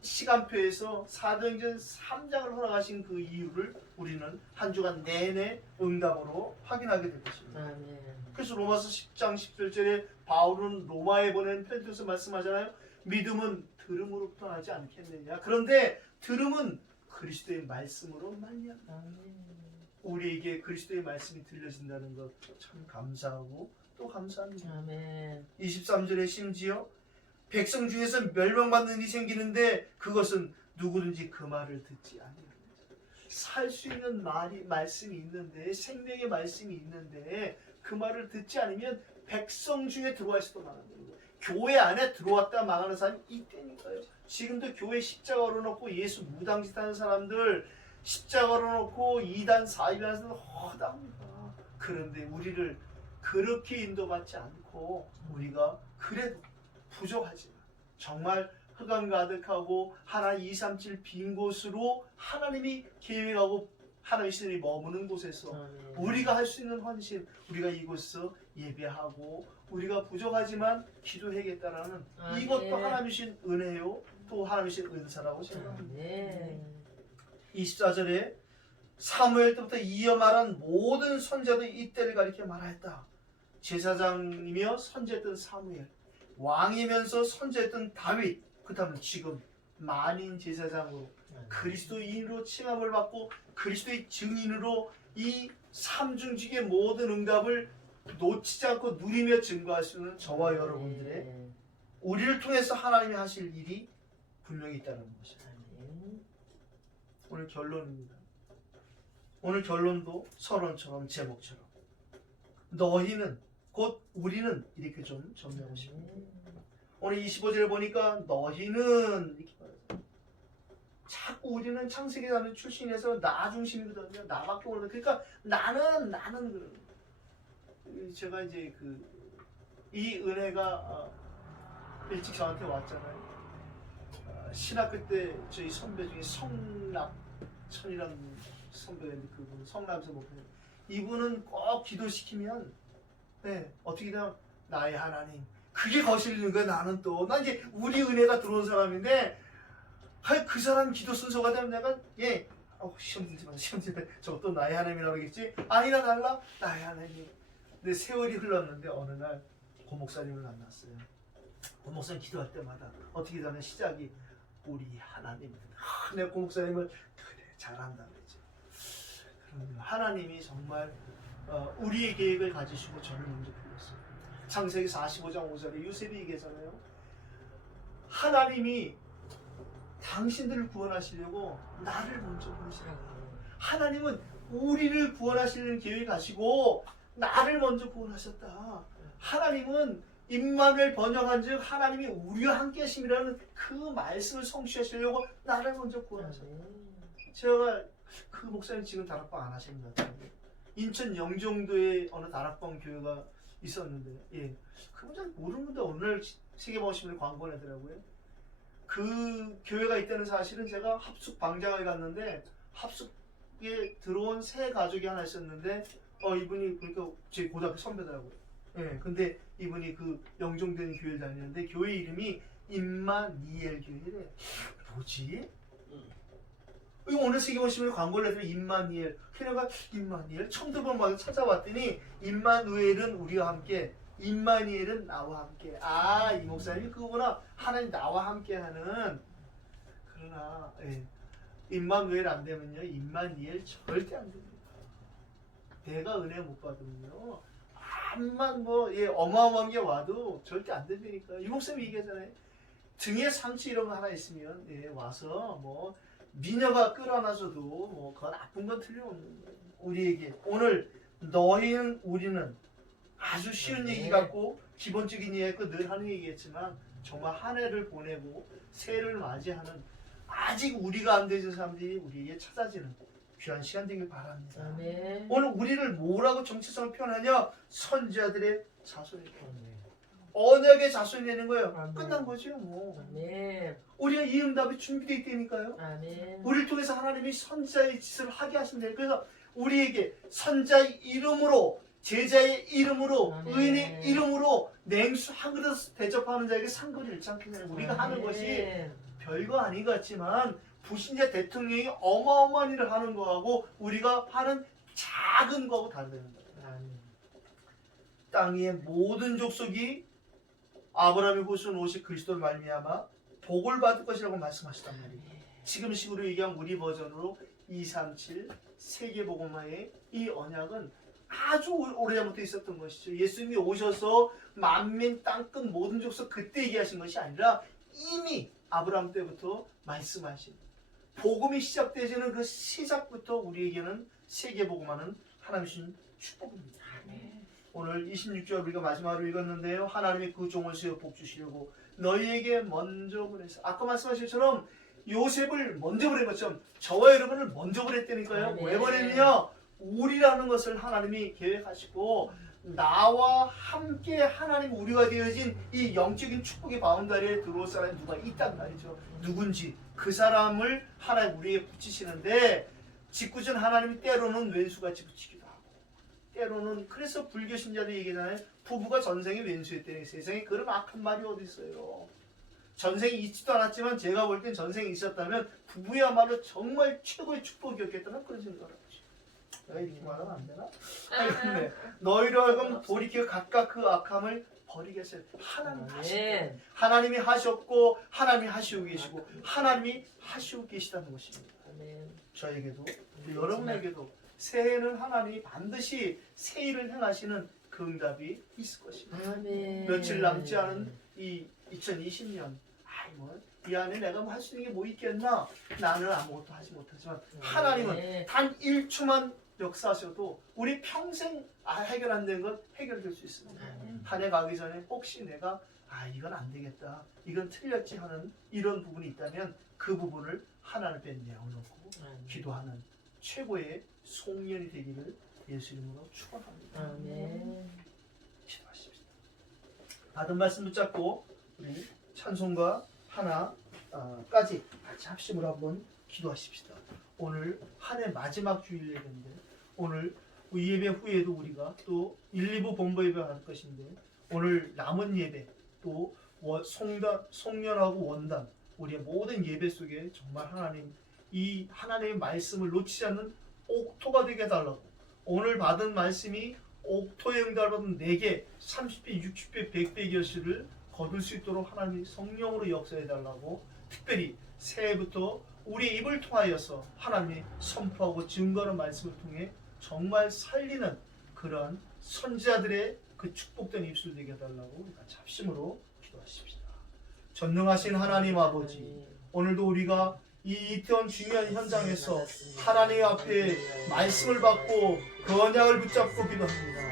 시간표에서 사도행전 3장을 허락하신 그 이유를 우리는 한 주간 내내 응답으로 확인하게 될 것입니다. 아멘. 그래서 로마서 10장 17절에 바울은 로마에 보낸 편지에서 말씀하잖아요. 믿음은 들음으로부터 나지 않겠느냐. 그런데 들음은 그리스도의 말씀으로 말미암아. 우리에게 그리스도의 말씀이 들려진다는 것 참 감사하고 또 감사합니다. 아멘. 23절에 심지어 백성 중에서 멸망받는 일이 생기는데 그것은 누구든지 그 말을 듣지 아니하는 살 수 있는 말씀이 있는데 생명의 말씀이 있는데 그 말을 듣지 않으면 백성 중에 들어와 있어도 망한다는 거예요. 교회 안에 들어왔다 망하는 사람이 있다니까요. 지금도 교회 십자가 걸어놓고 예수 무당짓하는 사람들 십자가 걸어놓고 2단 4입 하는 사람들 허다합니다. 그런데 우리를 그렇게 인도받지 않고 우리가 그래도 부족하지만 정말 흑암 가득하고 하나 2, 3, 7 빈 곳으로 하나님이 계획하고 하나님의 신이 머무는 곳에서 우리가 할 수 있는 헌신 우리가 이곳에서 예배하고 우리가 부족하지만 기도해야겠다라는 이것도 하나님이신 은혜요 또 하나님이신 은사라고 생각합니다. 24절에 사무엘 때부터 이어 말한 모든 선자들이 이때를 가리켜 말하였다. 제사장이며 선지했던 사무엘 왕이면서 선지했던 다윗 그 다음에 지금 만인 제사장으로 그리스도인으로 칭함을 받고 그리스도의 증인으로 이 삼중직의 모든 응답을 놓치지 않고 누리며 증거할 수 있는 저와 여러분들의 우리를 통해서 하나님이 하실 일이 분명히 있다는 것입니다. 오늘 결론입니다. 오늘 결론도 서론처럼 제목처럼 너희는 곧 우리는 이렇게 좀 정리하고 싶습니다. 오늘 25절에 보니까 너희는 이렇게 말해요. 자꾸 우리는 창세기 단위 출신에서 나 중심이거든요. 나밖에 모르는 그러니까 나는 그런 제가 이제 이 은혜가 일찍 저한테 왔잖아요. 신학교 때 저희 선배 중에 성납천이라는 선배가 있는데 그분 성남에서 목사님 이분은 꼭 기도시키면 어떻게 되면 나의 하나님 그게 거슬리는 거야. 나는 또 난 이제 우리 은혜가 들어온 사람인데 그 사람 기도 순서가 되면 내가 시험 들지 마 시험 들지 마 저거 또 나의 하나님이라고 그러겠지. 아니나 달라 나의 하나님. 근데 세월이 흘렀는데 어느 날 고 목사님을 만났어요. 목사님 기도할 때마다 어떻게 하면 시작이 우리 하나님. 내가 고 목사님을 그래 잘한다 그러죠. 하나님이 정말 우리의 계획을 가지시고 저를 먼저 불렀어요. 창세기 45장 5절에 요셉이 얘기하잖아요. 하나님이 당신들을 구원하시려고 나를 먼저 부르시라고. 하나님은 우리를 구원하시는 계획을 가지고 나를 먼저 구원하셨다. 하나님은 임마누엘 번역한 즉 하나님이 우리와 함께 하심이라는 그 말씀을 성취하시려고 나를 먼저 구원하셨다. 제가 그 목사님 지금 다락방 안 하시는 것 같아요. 인천 영종도에 어느 다락방 교회가 있었는데, 예, 그분 잘 모르는 분들 오늘 세계방신문에 광고 내더라고요. 그 교회가 있다는 사실은 제가 합숙 방장을 갔는데 합숙에 들어온 새 가족이 하나 있었는데, 이분이 그러니까 제 고등학교 선배더라고요. 예, 근데 이분이 그 영종도에 있는 교회를 다니는데 교회 이름이 임마니엘 교회래. 뭐지? 이거 오늘 세계방신문에 광고를 내더니 임마니엘. 그래가 임마니엘 처음 들어본 말을 찾아봤더니 임마누엘은 우리와 함께, 임마니엘은 나와 함께. 아, 이 목사님이 그거구나. 하나님 나와 함께하는. 그러나 임마누엘 안 되면요, 임마니엘 절대 안 됩니다. 내가 은혜 못 받으면요, 암만 어마어마한 게 와도 절대 안 된다니까. 이 목사님이 얘기하잖아요. 등에 상처 이런 거 하나 있으면 와서 미녀가 끌어안아줘도 그건 나쁜 건 틀림없는 거예요. 우리에게 오늘 너희는 우리는 아주 쉬운 얘기 같고 기본적인 얘기 같고 늘 하는 얘기겠지만 정말 한 해를 보내고 새해를 맞이하는 아직 우리가 안 되는 사람들이 우리에게 찾아지는 귀한 시간 되길 바랍니다. 아멘. 오늘 우리를 뭐라고 정체성을 표현하냐? 선지자들의 자손이에요. 언약의 자손이 되는 거예요. 아멘. 끝난 거죠 뭐. 아멘. 우리가 이 응답이 준비되어 있다니까요. 아멘. 우리를 통해서 하나님이 선자의 짓을 하게 하신다. 그래서 우리에게 선자의 이름으로, 제자의 이름으로, 아멘. 의인의 이름으로 냉수 한 그릇 대접하는 자에게 상급을 잃지 않게 되는 우리가 하는 것이 별거 아닌 것 같지만 불신자 대통령이 어마어마한 일을 하는 거하고 우리가 하는 작은 거하고 다르다는 거예요. 아멘. 땅 위의 모든 족속이 아브라함의 후손 오직 그리스도를 말미암아 복을 받을 것이라고 말씀하시단 말이에요. 지금 식으로 얘기한 우리 버전으로 237 세계복음화의 이 언약은 아주 오래전부터 있었던 것이죠. 예수님이 오셔서 만민 땅끝 모든 족속 그때 얘기하신 것이 아니라 이미 아브라함 때부터 말씀하신 복음이 시작되지는 그 시작부터 우리에게는 세계복음화는 하나님 주신 축복입니다. 오늘 26절 우리가 마지막으로 읽었는데요. 하나님이 그 종을 세워 복 주시려고 너희에게 먼저 보내서, 아까 말씀하신 것처럼 요셉을 먼저 보낸 것처럼 저와 여러분을 먼저 보냈다니까요. 아멘. 왜 보냈느냐? 우리라는 것을 하나님이 계획하시고 나와 함께 하나님 우리가 되어진 이 영적인 축복의 바운다리에 들어올 사람이 누가 있단 말이죠. 누군지 그 사람을 하나님 우리에게 붙이시는데 직구전 하나님이 때로는 왼수같이 붙이기도 하고 때로는, 그래서 불교 신자들 얘기잖아요. 부부가 전생에 왼수였다니. 세상에 그런 악한 말이 어디 있어요. 전생이 있지도 않았지만 제가 볼 땐 전생이 있었다면 부부야말로 정말 최고의 축복이었겠다는 그런 생각을 하죠. 내가 이렇게 말하면 안 되나? 아니 근데 너희로 하여금 돌이켜 각각 그 악함을 버리게 하세요. 하나님 하시고, 하나님이 하셨고 하나님이 하시고 계시고 하나님이 하시고 계시다는 것입니다. 저에게도 여러분에게도 새해는 하나님이 반드시 새 일을 행하시는 그 응답이 있을 것입니다. 아멘. 며칠 남지 않은 이 2020년, 이 안에 내가 할 수 있는 게 뭐 있겠나? 나는 아무것도 하지 못하지만 하나님은 단 1초만 역사하셔도 우리 평생 해결 안 된 것 해결될 수 있습니다. 한 해 가기 전에 혹시 내가 이건 안 되겠다, 이건 틀렸지 하는 이런 부분이 있다면 그 부분을 하나님 앞에 내어놓고 기도하는 최고의 송년이 되기를 예수 이름으로 축원합니다. 아멘. 기도하십시다. 받은 말씀 붙잡고 우리 찬송가 하나까지 같이 합심으로 한번 기도하십시다. 오늘 한 해 마지막 주일 예배인데 오늘 예배 후에도 우리가 또 1, 2부 본부 예배를 할 것인데 오늘 남은 예배 또 송년하고 원단 우리의 모든 예배 속에 정말 이 하나님의 말씀을 놓치지 않는 옥토가 되게 해달라고, 오늘 받은 말씀이 옥토의 응답을 받은 4개 30배, 60배, 100배 결실을 거둘 수 있도록 하나님이 성령으로 역사해달라고, 특별히 새해부터 우리 입을 통하여서 하나님이 선포하고 증거하는 말씀을 통해 정말 살리는 그런 선지자들의 그 축복된 입술 되게 해달라고 우리가 합심으로 기도하십시다. 전능하신 하나님 아버지, 오늘도 우리가 이 이태원 중요한 현장에서 하나님 앞에 말씀을 받고 그 언약을 붙잡고 기도합니다.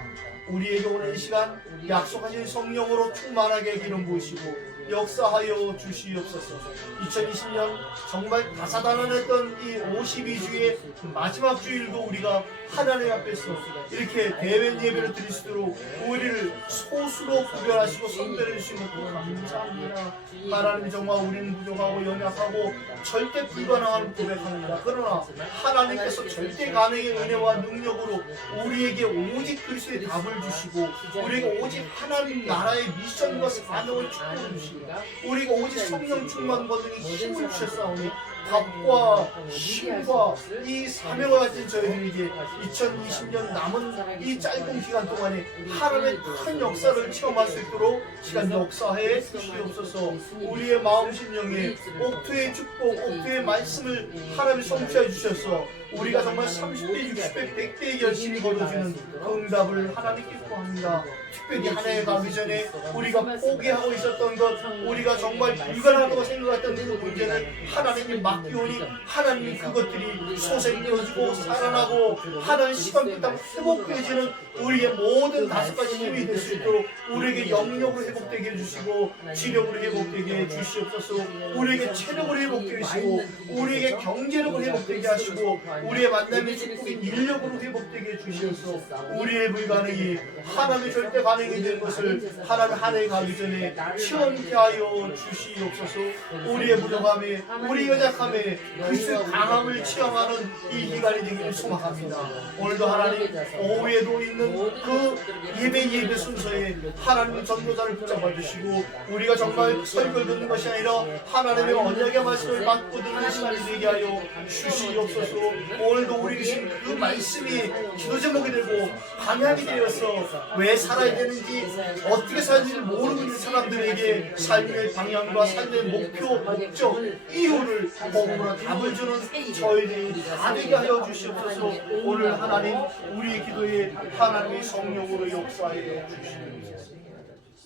우리에게 오늘 이 시간 약속하신 성령으로 충만하게 기름 부으시고 역사하여 주시옵소서. 2020년 정말 다사다난했던 이 52주의 마지막 주일도 우리가 하나님 앞에서 이렇게 대면 예배를 드릴 수 있도록 우리를 소수로 구별하시고 선별해 주시는 것 감사합니다. 하나님, 정말 우리는 부족하고 연약하고 절대 불가능한 고백합니다. 그러나 하나님께서 절대 가능의 은혜와 능력으로 우리에게 오직 그리스도의 답을 주시고 우리에게 오직 하나님 나라의 미션과 사명을 축복해 주시고 우리가 오직 성령 충만 받으니 힘을 주셨사오니 답과 힘과 이 사명을 가진 저희들에게 2020년 남은 이 짧은 기간 동안에 하나님의 큰 역사를 체험할 수 있도록 시간 역사해 주시옵소서. 우리의 마음 심령에 옥토의 축복, 옥토의 말씀을 하나님이 성취해 주셔서 우리가 정말 30배, 60배, 100배 열심히 거둬주는 그 응답을 하나님께 구합니다. 특별히 한 해 가기 전에 우리가 포기하고 있었던 것, 우리가 정말 불가능하다고 생각했던 그 문제는 하나님께 맡기오니 하나님이 그것들이 소생되어지고 살아나고 하나님 시간보다 회복되어지는 우리의 모든 5가지 힘이 될 수 있도록 우리에게 영역으로 회복되게 해주시고 지력으로 회복되게 해주시옵소서. 우리에게 체력으로 회복되게 하시고 우리에게 경제력으로 회복되게 하시고 우리의 만남의 축복이 인력으로 회복되게 해주시옵소서. 우리의 불가능이 하나님의 절대 가능이 된 것을 하나님 한 해 가기 전에 체험케 하여 주시옵소서. 우리의 부족함에 우리의 연약함에 그리스도의 강함을 체험하는 이 기간이 되기를 소망합니다. 오늘도 하나님 오후에도 있는 그 예배 순서에 하나님의 전도자를 붙잡아 주시고 우리가 정말 설교를 듣는 것이 아니라 하나님의 언약의 말씀을 받고 듣는 시간이 되게 하여 주시옵소서. 오늘도 우리 계신 그 말씀이 기도 제목이 되고 방향이 되어서 왜 살아야 되는지 어떻게 살지를 모르고 있는 사람들에게 삶의 방향과 삶의 목표, 목적, 이유를 복음으로 답을 주는 저희들이 다 되게 하여 주시옵소서. 오늘 하나님 우리의 기도에 하나님의 성령으로 역사해 주시옵소서.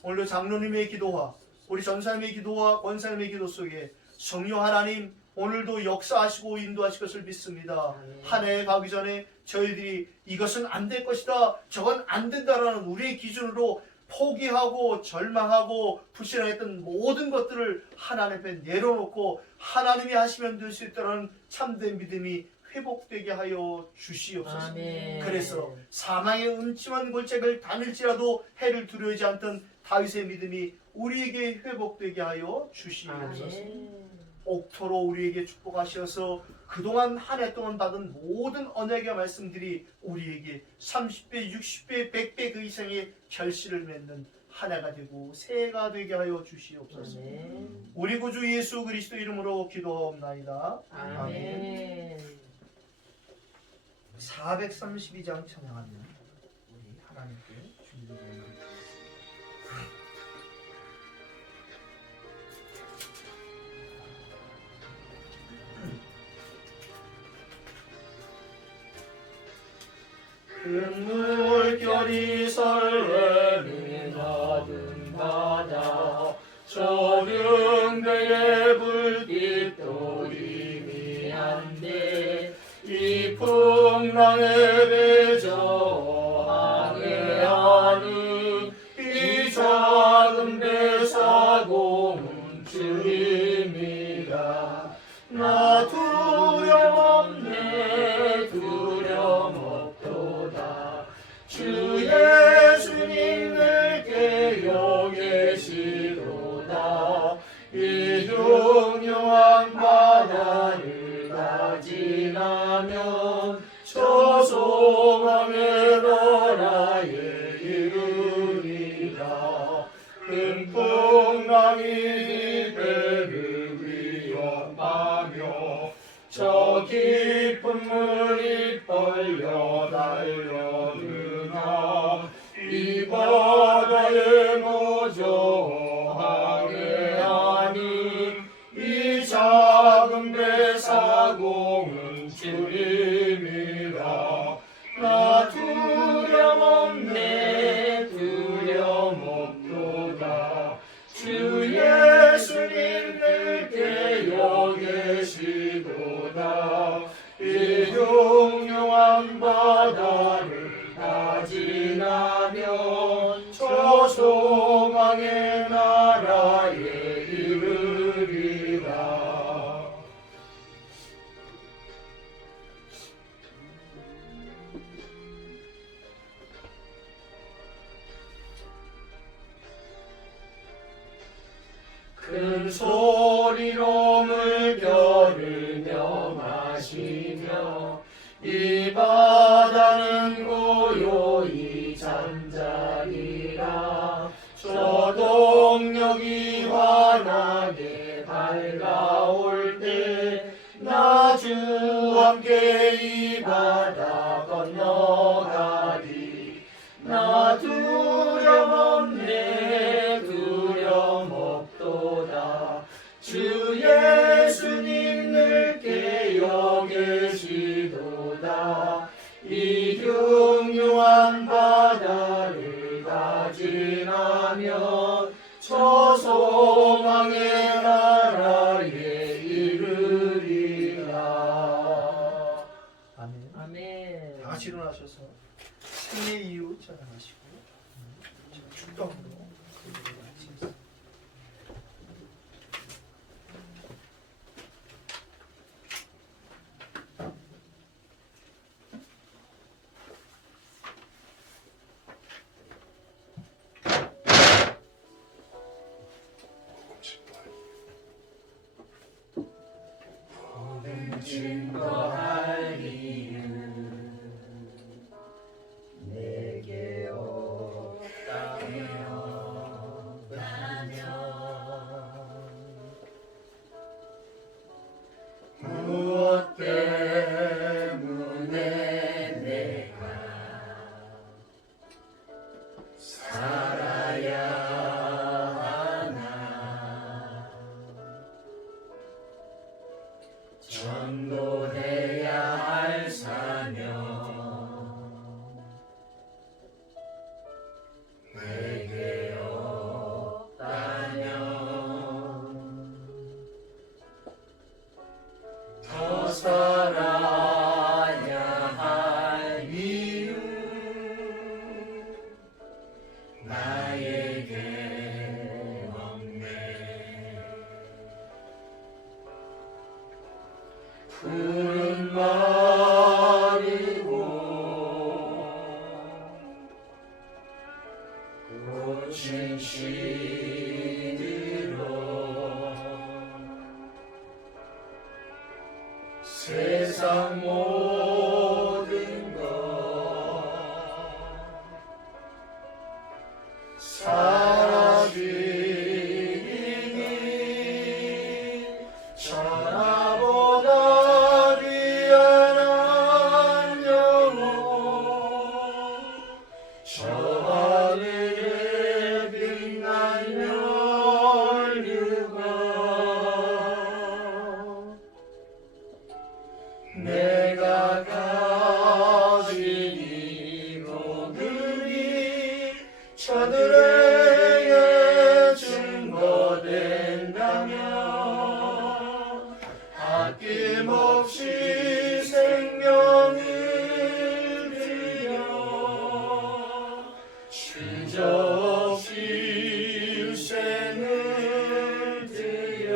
오늘 장로님의 기도와 우리 전사님의 기도와 권사님의 기도 속에 성령 하나님 오늘도 역사하시고 인도하실 것을 믿습니다. 한 해 가기 전에 저희들이 이것은 안 될 것이다, 저건 안 된다라는 우리의 기준으로 포기하고 절망하고 불신하였던 모든 것들을 하나님 앞에 내려놓고 하나님이 하시면 될 수 있다는 참된 믿음이 회복되게 하여 주시옵소서. 아멘. 그래서 사망의 음침한 골짜기를 다닐지라도 해를 두려워하지 않던 다윗의 믿음이 우리에게 회복되게 하여 주시옵소서. 아멘. 옥토로 우리에게 축복하셔서 그동안 한 해 동안 받은 모든 언약의 말씀들이 우리에게 30배, 60배, 100배 그 이상의 결실을 맺는 한 해가 되고 새해가 되게 하여 주시옵소서. 아멘. 우리 구주 예수 그리스도 이름으로 기도하옵나이다. 아멘. 432장 찬양하면 우리 하나님께 준비되는 큰 물결이 설레는 가든 바다 저등대의 불빛도 희미한데 이 풍랑에 배저 항해하는 이 작은 배사공은 주님이라. 나 두려움없네 두려움없도다. 주 예수님 늘 깨어 계시도다. 이 흉흉한 바다를 다 지나면 저 소망의 나라에 이르리라. 큰 풍랑이 배를 위협하며 저 깊은 물이 벌려 달려드나 이 바다에 노저하리라. 종은 주님이라. 나 두려움없네 두려움없도다. 주 예수님 늘 깨어 계시도다. 이 흉흉한 바다를 다 지나면 저 소망의 나라에 이르리라. 큰 소리로 물결을 명하시며 이 바다는 고요히 잠자리라. 저 동력이 환하게 밝아올 때 나 주와 함께 이 바다 건너가리. 나 두려움없네 두려움없도다. 주 예수님 늘 깨어 계시도다. 이 흉흉한 바다를 다 지나면 저 소망의 나라에 이르리라. 아멘. 아멘. 다 같이 일어나셔서 승리의 이유 찬양하시고 축복으로 기도를 마치겠습니다. 증거할 이유 내게 없다면 무엇 때문에 내가 살아야 하나. 전도해야 할 사명 내게 없다면 더 살아야 할 이유 나에게 없네. 푸른 마르고 꽃은 시들어 세상 모든 것 사라지니 천하보다 귀한 영혼 저 하늘에 빛난 멸류관 내가 가진 이로들이 저들에게 증거된다면 아낌없이 생명을 드려 주저없이 유생을 드려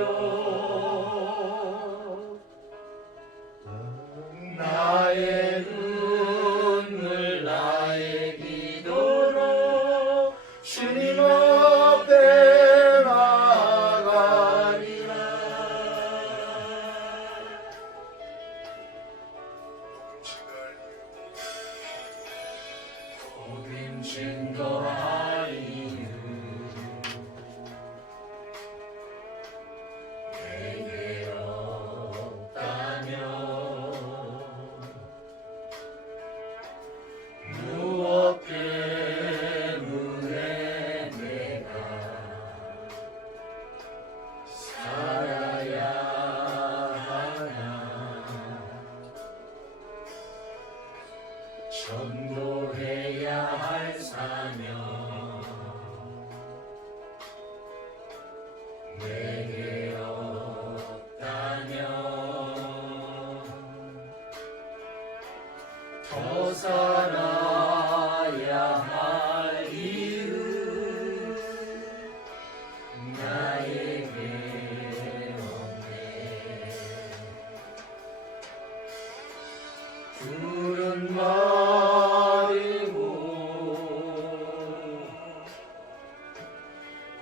나의 눈물 나의 기도로 주님 앞에 나가리라. 복음 증거할 이유 내게 없다면 무엇 때문에 내가 살아야 하나. 전도해야 할 사명 내게 없다면 더 살아야 할 이유 나에게 없네 푸른 마르고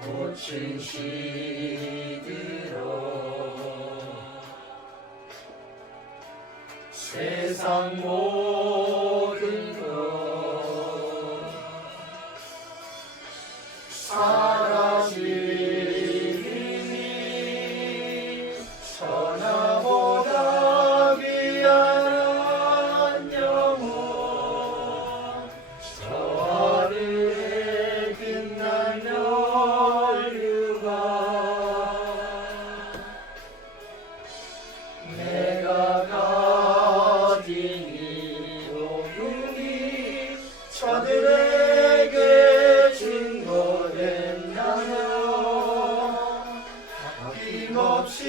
꽃은 시들어 세상 모든 것 사라지니 천하보다 귀한 영혼 저 하늘에 빛난 연류가 내가 가진 이 복음이 저들에게 증거된다면 아낌없이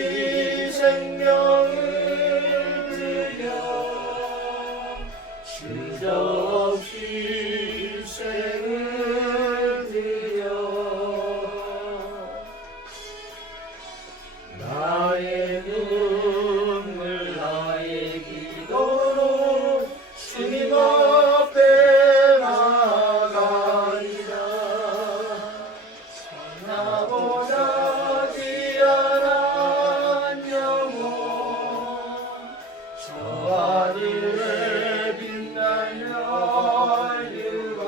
생명을 들여 주저없이 일생을 들여 나의 눈물 나의 기도로 주님 앞에 나가리라 천하보다 귀한 영혼 저 하늘에 빛난 연유가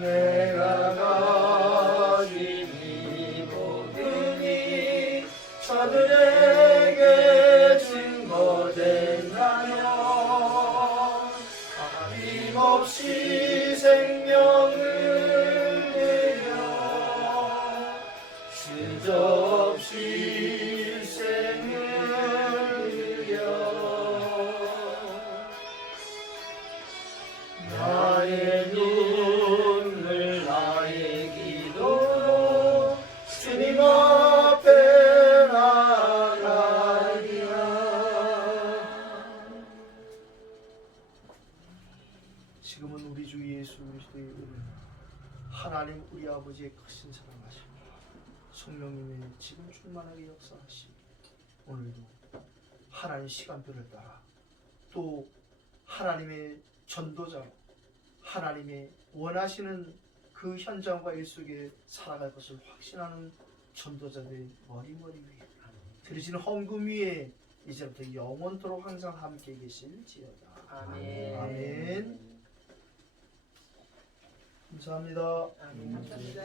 내가 가진 이 복음이 저들에게 증거된다면 아낌없이 생명을 내려 주저없이 일생을 들여 나의 눈물 나의 기도로 주님 앞에 나가리라 지금은 우리 주 예수 그리스도의 은혜와 하나님 우리 아버지의 크신 사랑하심 성령님의 지금 충만하게 역사하시고 오늘도 하나님 시간표를 따라 또 하나님의 전도자로 하나님의 원하시는 그 현장과 일 속에 살아갈 것을 확신하는 전도자들의 머리머리 위에 들으시는 헌금 위에 이제부터 영원토록 항상 함께 계실지어다. 아멘. 아멘. 감사합니다. 아멘. 감사합니다.